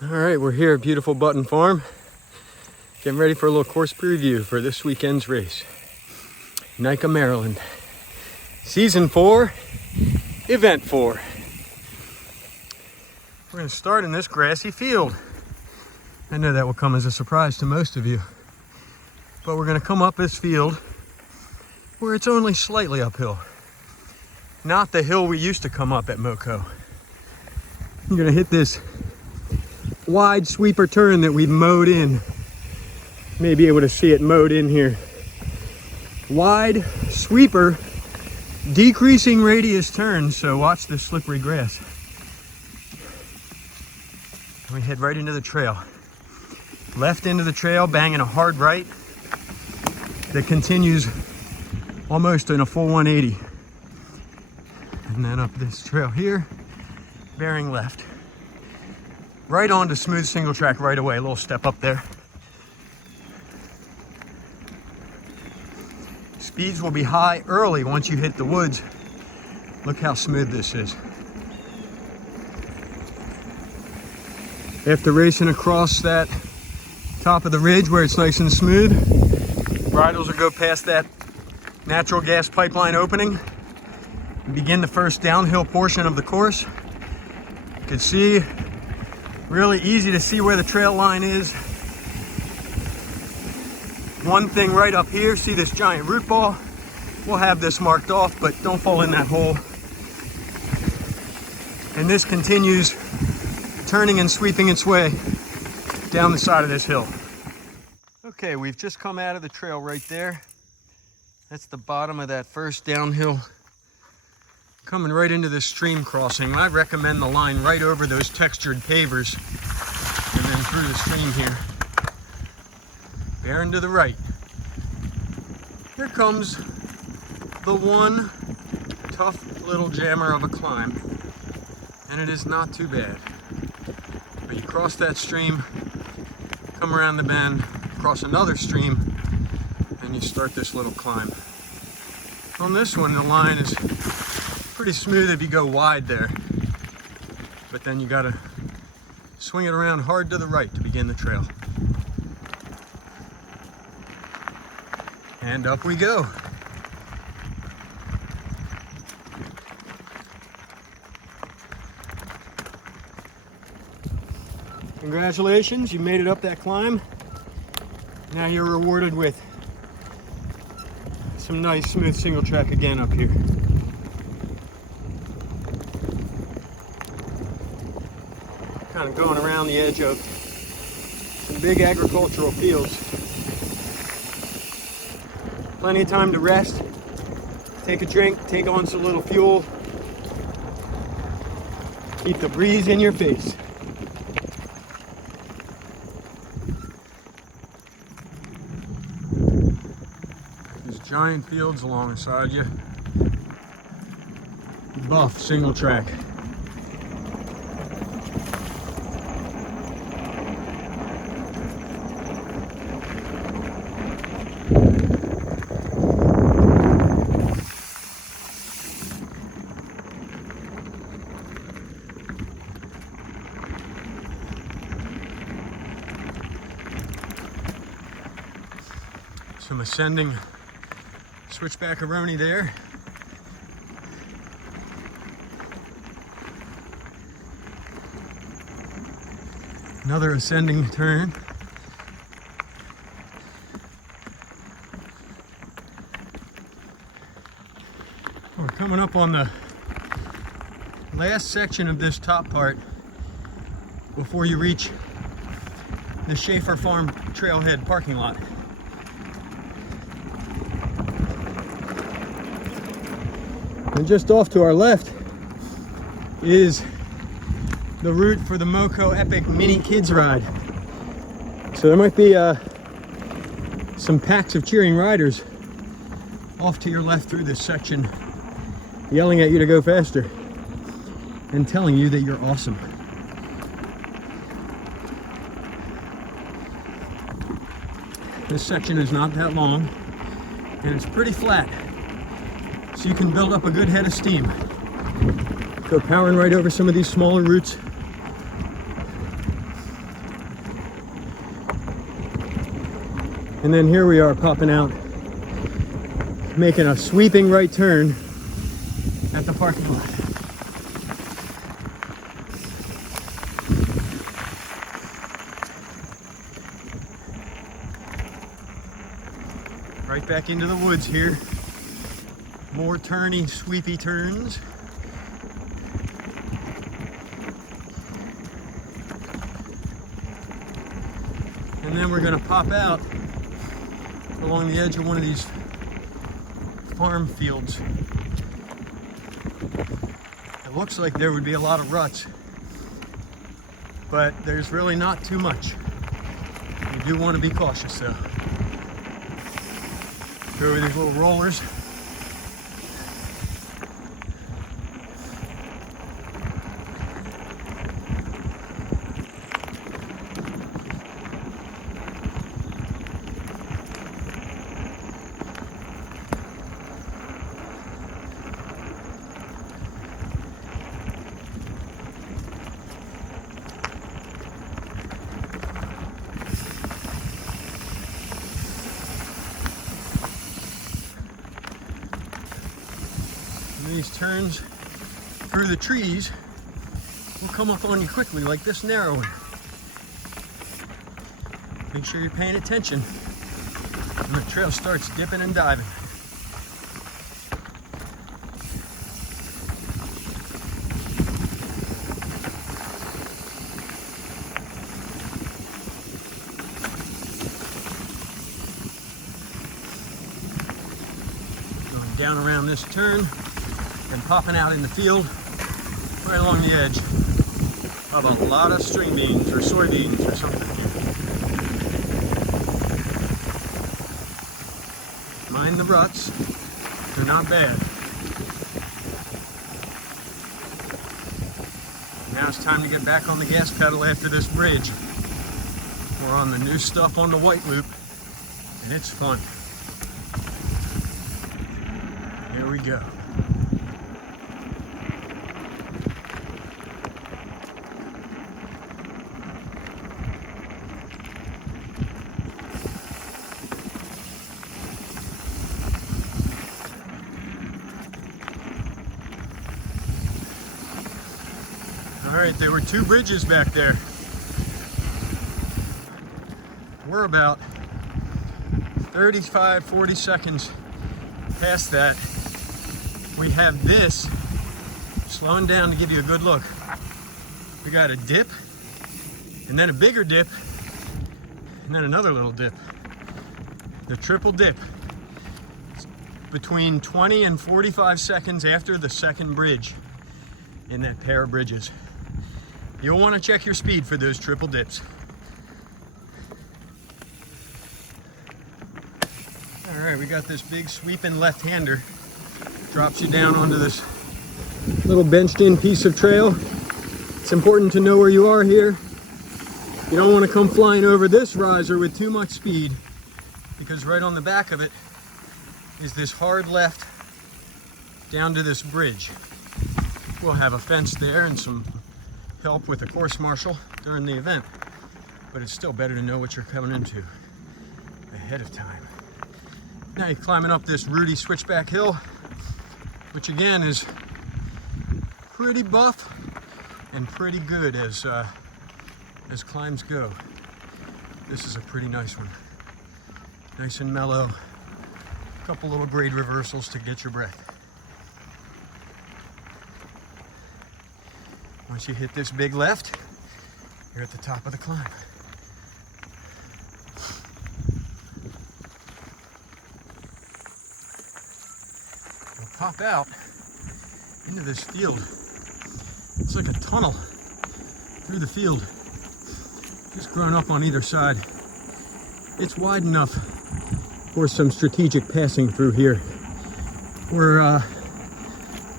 All right, we're here at beautiful Button Farm, getting ready for a little course preview for this weekend's race. NICA, Maryland. Season 4, Event 4. We're gonna start in this grassy field. I know that will come as a surprise to most of you, but we're gonna come up this field where it's only slightly uphill. Not the hill we used to come up at MoCo. You're gonna hit this wide sweeper turn that we've mowed in. You may be able to see it mowed in here. Wide sweeper, decreasing radius turn, so watch this slippery grass. We head right into the trail. Left into the trail, banging a hard right that continues almost in a full 180. And then up this trail here, bearing left. Right onto smooth single track right away, a little step up there. Speeds will be high early once you hit the woods. Look how smooth this is. After racing across that top of the ridge where it's nice and smooth, bridles will go past that natural gas pipeline opening and begin the first downhill portion of the course. You can see, really easy to see where the trail line is. One thing right up here, see this giant root ball? We'll have this marked off, but don't fall in that hole. And this continues turning and sweeping its way down the side of this hill. Okay, we've just come out of the trail right there. That's the bottom of that first downhill. Coming right into this stream crossing. I recommend the line right over those textured pavers and then through the stream here. Bearing to the right. Here comes the one tough little jammer of a climb. And it is not too bad. But you cross that stream, come around the bend, cross another stream, and you start this little climb. On this one, the line is pretty smooth if you go wide there, but then you gotta swing it around hard to the right to begin the trail. And up we go. Congratulations, you made it up that climb. Now you're rewarded with some nice smooth single track again up here. Kind of going around the edge of some big agricultural fields. Plenty of time to rest, take a drink, take on some little fuel, keep the breeze in your face. There's giant fields alongside you. Buff single track. Some ascending switchback-a-roni there. Another ascending turn. We're coming up on the last section of this top part before you reach the Schaeffer Farm trailhead parking lot. And just off to our left is the route for the MoCo Epic Mini Kids Ride. So there might be some packs of cheering riders off to your left through this section, yelling at you to go faster and telling you that you're awesome. This section is not that long and it's pretty flat, so you can build up a good head of steam. Go powering right over some of these smaller routes. And then here we are popping out, making a sweeping right turn at the parking lot. Right back into the woods here. More turny, sweepy turns. And then we're gonna pop out along the edge of one of these farm fields. It looks like there would be a lot of ruts, but there's really not too much. You do want to be cautious though. Go over these little rollers. These turns through the trees will come up on you quickly, like this narrow one. Make sure you're paying attention when the trail starts dipping and diving. Going down around this turn and popping out in the field right along the edge of a lot of string beans or soybeans or something here. Mind the ruts, they're not bad. Now it's time to get back on the gas pedal after this bridge. We're on the new stuff on the White Loop, and it's fun. Here we go. All right, there were two bridges back there. We're about 35, 40 seconds past that. We have this slowing down to give you a good look. We got a dip, and then a bigger dip, and then another little dip. The triple dip. It's between 20 and 45 seconds after the second bridge in that pair of bridges. You'll want to check your speed for those triple dips. All right, we got this big sweeping left-hander. Drops you down onto this little benched-in piece of trail. It's important to know where you are here. You don't want to come flying over this riser with too much speed, because right on the back of it is this hard left down to this bridge. We'll have a fence there and some help with the course marshal during the event, but it's still better to know what you're coming into ahead of time. Now you're climbing up this rooty switchback hill, which again is pretty buff and pretty good as climbs go. This is a pretty nice one. Nice and mellow. A couple little grade reversals to get your breath. Once you hit this big left, you're at the top of the climb. You'll pop out into this field. It's like a tunnel through the field, just grown up on either side. It's wide enough for some strategic passing through here. We're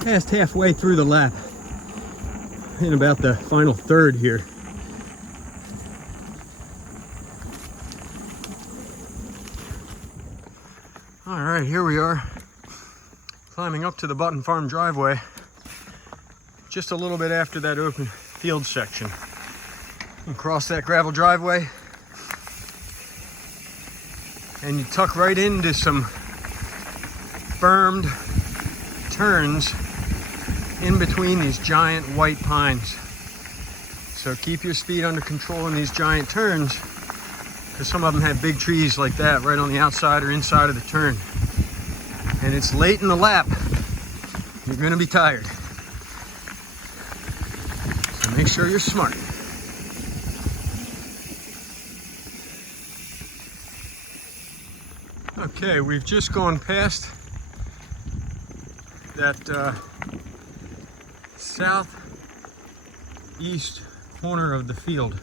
past halfway through the lap, in about the final third here. All right, here we are, climbing up to the Button Farm driveway, just a little bit after that open field section. And cross that gravel driveway, and you tuck right into some bermed turns in between these giant white pines. So keep your speed under control in these giant turns, because some of them have big trees like that right on the outside or inside of the turn. And it's late in the lap. You're gonna be tired. So make sure you're smart. Okay, we've just gone past that southeast corner of the field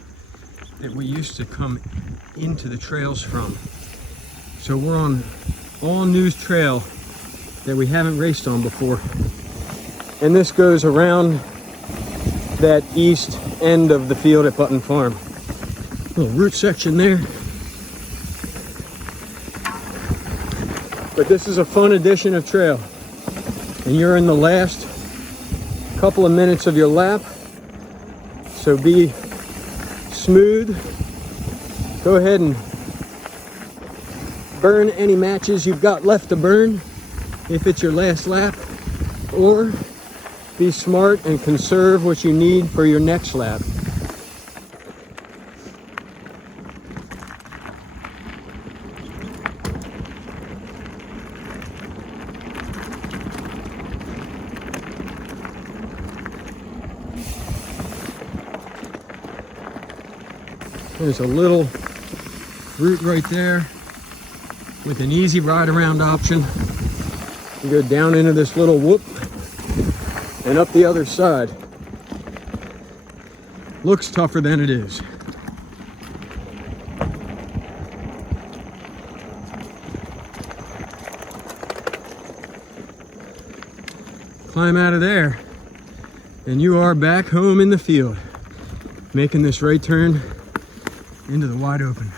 that we used to come into the trails from. So we're on all news trail that we haven't raced on before. And this goes around that east end of the field at Button Farm. Little root section there. But this is a fun addition of trail. And you're in the last couple of minutes of your lap. So be smooth. Go ahead and burn any matches you've got left to burn if it's your last lap, or be smart and conserve what you need for your next lap. There's a little route right there with an easy ride around option. You go down into this little whoop and up the other side. Looks tougher than it is. Climb out of there and you are back home in the field, making this right turn into the wide open.